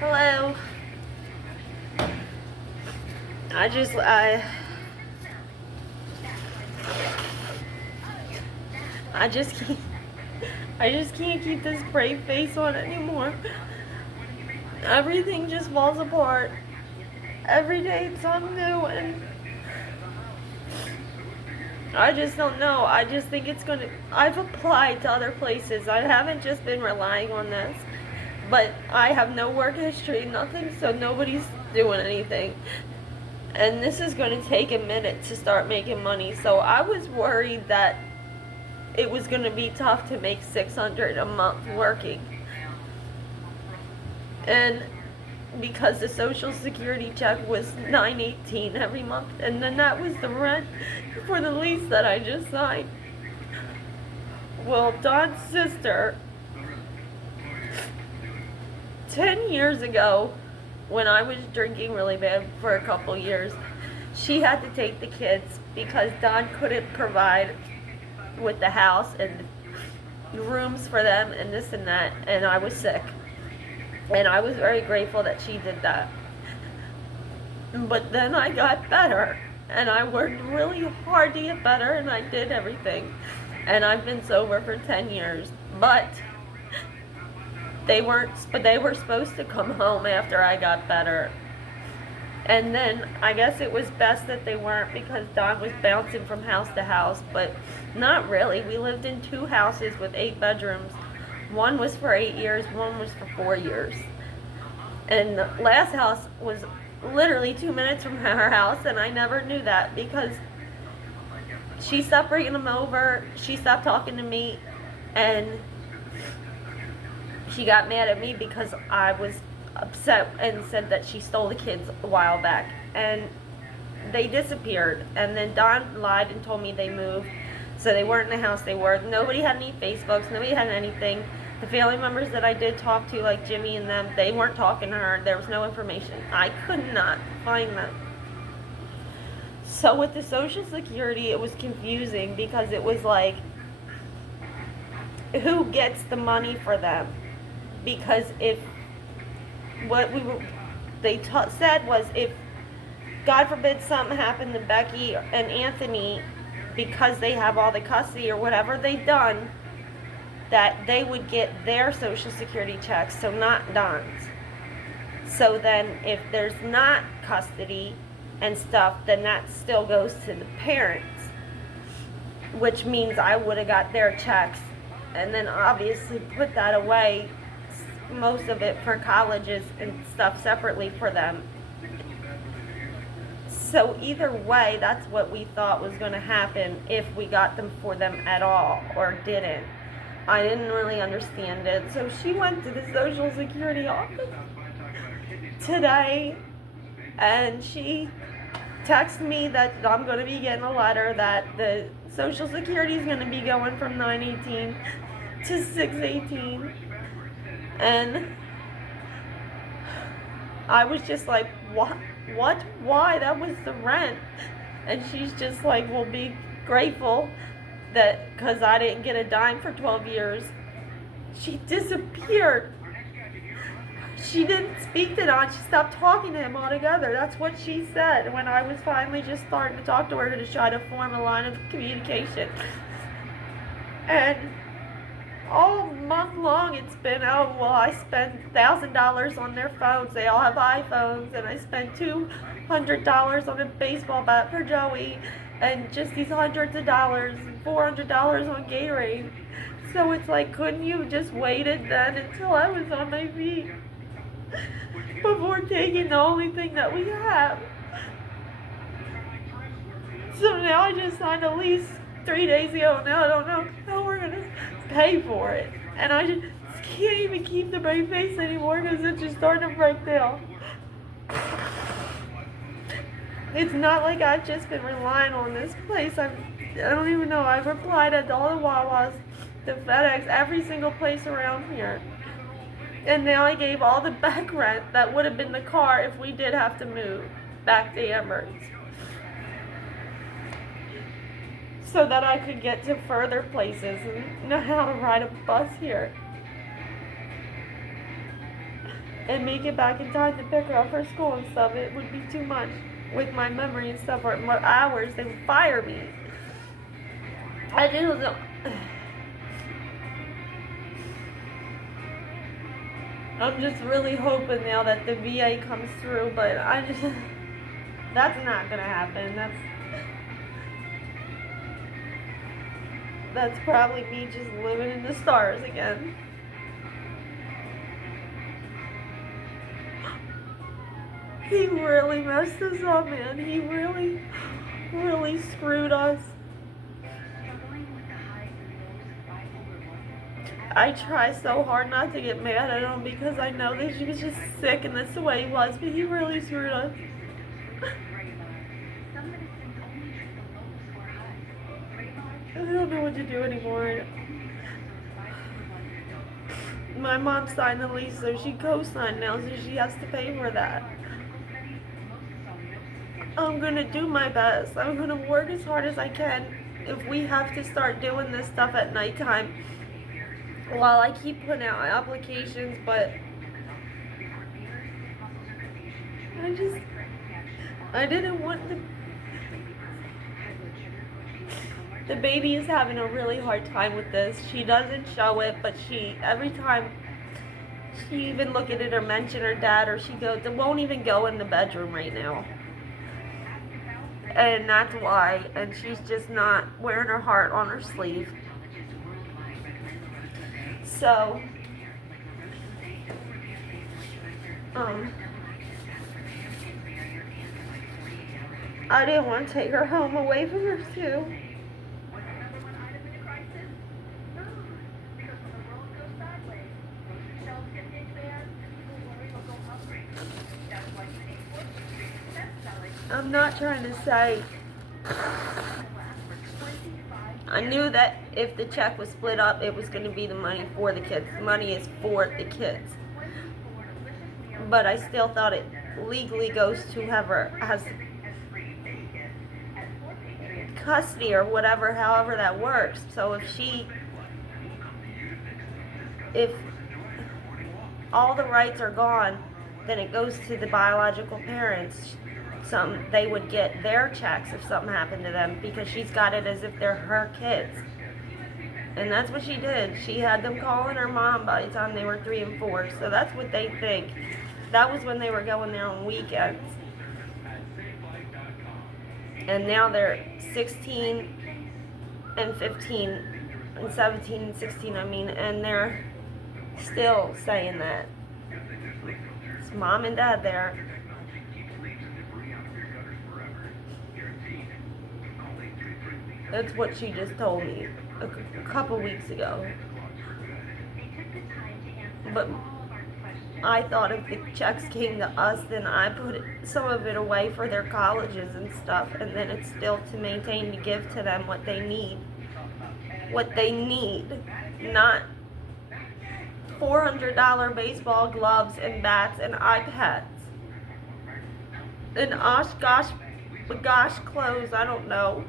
Hello. I just I I just can't I just can't keep this brave face on anymore. Everything just falls apart. Every day it's something new and I just don't know. I just think it's gonna I've applied to other places. I haven't just been relying on this. But I have no work history, nothing, so nobody's doing anything. And this is going to take a minute to start making money. So I was worried that it was going to be tough to make $600 a month working. And because the Social Security check was $918 every month, and then that was the rent for the lease that I just signed. Well, Don's sister, 10 years ago, when I was drinking really bad for a couple years, she had to take the kids because Don couldn't provide with the house and rooms for them and this and that, and I was sick. And I was very grateful that she did that. But then I got better, and I worked really hard to get better, and I did everything. And I've been sober for 10 years. But they were supposed to come home after I got better. And then I guess it was best that they weren't because Don was bouncing from house to house, but not really. We lived in 2 houses with 8 bedrooms. One was for 8 years, one was for 4 years. And the last house was literally 2 minutes from her house, and I never knew that because she stopped bringing them over, she stopped talking to me, and she got mad at me because I was upset and said that she stole the kids a while back. And they disappeared. And then Don lied and told me they moved. So they weren't in the house they were. Nobody had any Facebooks. Nobody had anything. The family members that I did talk to, like Jimmy and them, they weren't talking to her. There was no information. I could not find them. So with the Social Security, it was confusing because it was like, who gets the money for them? Because if what said was if God forbid something happened to Becky and Anthony because they have all the custody or whatever they've done, that they would get their Social Security checks, so not Don's. So then if there's not custody and stuff, then that still goes to the parents, which means I would have got their checks and then obviously put that away, most of it for colleges and stuff separately for them. So either way, that's what we thought was going to happen if we got them for them at all or didn't. I didn't really understand it. So she went to the Social Security office today and she texted me that I'm going to be getting a letter that the Social Security is going to be going from 918 to 618. And I was just like, what, why? That was the rent. And she's just like, well, be grateful that, because I didn't get a dime for 12 years. She disappeared. She didn't speak to Don. She stopped talking to him altogether. That's what she said when I was finally just starting to talk to her to try to form a line of communication. And all month long it's been, oh, well, I spent $1,000 on their phones. They all have iPhones. And I spent $200 on a baseball bat for Joey. And just these hundreds of dollars, $400 on Gatorade. So it's like, couldn't you just waited then until I was on my feet before taking the only thing that we have? So now I just signed a lease 3 days ago. Now I don't know how we're going to pay for it. And I just can't even keep the brave face anymore because it's just starting to break down. It's not like I've just been relying on this place. I don't even know. I've replied at all the Wawas, the FedEx, every single place around here. And now I gave all the back rent that would have been the car if we did have to move back to Amherst, so that I could get to further places and know how to ride a bus here. and make it back in time to pick her up for school and stuff, it would be too much with my memory and stuff, or more hours, they would fire me. I just don't. I'm just really hoping now that the VA comes through, but that's not gonna happen. That's probably me just living in the stars again. He really messed us up, man. He really, really screwed us. I try so hard not to get mad at him because I know that he was just sick and that's the way he was, but he really screwed us. I don't know what to do anymore. My mom signed the lease, so she co-signed now, so she has to pay for that. I'm gonna do my best. I'm gonna work as hard as I can. If we have to start doing this stuff at nighttime, while I keep putting out applications, but I didn't want the baby is having a really hard time with this. She doesn't show it, but every time she even look at it or mention her dad, or they won't even go in the bedroom right now. And that's why, and she's just not wearing her heart on her sleeve. So, I didn't want to take her home away from her too. I'm not trying to say, I knew that if the check was split up, it was going to be the money for the kids. The money is for the kids. But I still thought it legally goes to whoever has custody or whatever, however that works. So if all the rights are gone, then it goes to the biological parents. They would get their checks if something happened to them because she's got it as if they're her kids. And that's what she did. She had them calling her mom by the time they were 3 and 4. So that's what they think. That was when they were going there on weekends. And now they're 16 and 15 and 17 and 16, and they're still saying that. It's mom and dad there. That's what she just told me a couple weeks ago. But I thought if the checks came to us, then I put some of it away for their colleges and stuff, and then it's still to maintain to give to them what they need. What they need, not $400 baseball gloves and bats and iPads and gosh clothes. I don't know.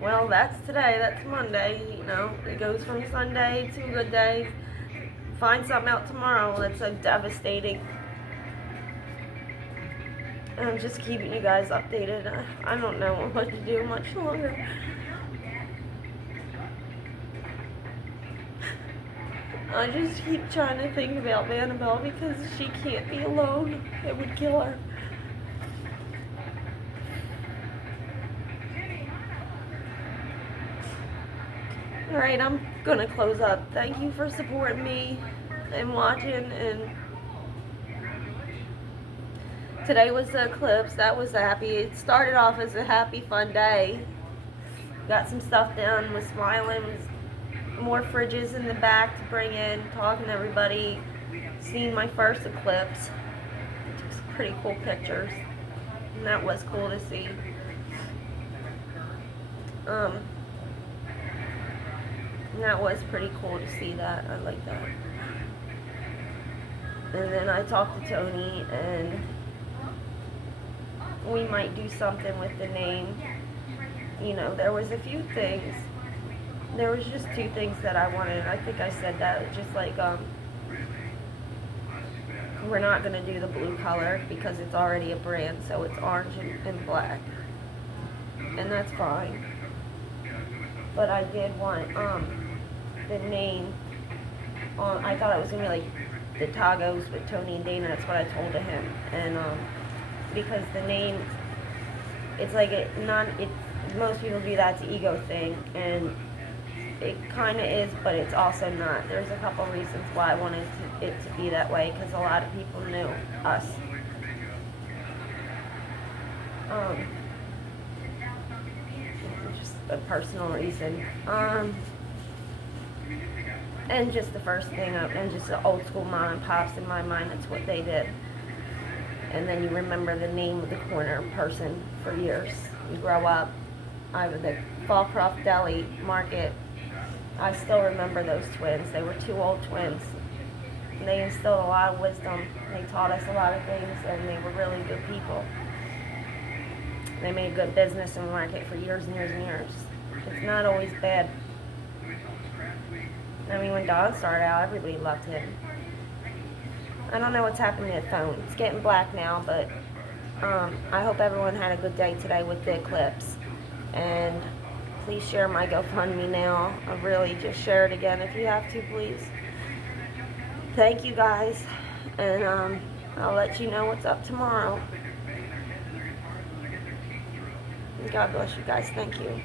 Well, that's today. That's Monday. It goes from Sunday to good day. Find something out tomorrow. That's so devastating. I'm just keeping you guys updated. I don't know what to do much longer. I just keep trying to think about Annabelle because she can't be alone. It would kill her. Alright, I'm gonna close up. Thank you for supporting me and watching. And today was the eclipse. That was happy. It started off as a happy, fun day. Got some stuff done. Was smiling. Was more fridges in the back to bring in. Talking to everybody. Seen my first eclipse. Took some pretty cool pictures. And that was cool to see. That was pretty cool to see that. I like that. And then I talked to Tony, and we might do something with the name. you know, there was a few things. There was just two things that I wanted. I think I said that. Just like, we're not going to do the blue color because it's already a brand, so it's orange and black. And that's fine. But I did want, the name on, I thought it was going to be like the Tagos with Tony and Dana. That's what I told him. And, because the name, it's like most people do that, it's an ego thing, and it kind of is, but it's also not. There's a couple reasons why I wanted it to be that way, because a lot of people knew us. Just a personal reason. And just the first thing, and just the old school mom and pops in my mind, that's what they did. And then you remember the name of the corner person for years. You grow up. The Fallcroft Deli Market, I still remember those twins. They were two old twins. They instilled a lot of wisdom. They taught us a lot of things, and they were really good people. They made good business in the market for years and years and years. It's not always bad. I mean, when Don started out, everybody loved him. I don't know what's happening to the phone. It's getting black now, but I hope everyone had a good day today with the eclipse. And please share my GoFundMe now. Really, just share it again if you have to, please. Thank you, guys. And I'll let you know what's up tomorrow. God bless you guys. Thank you.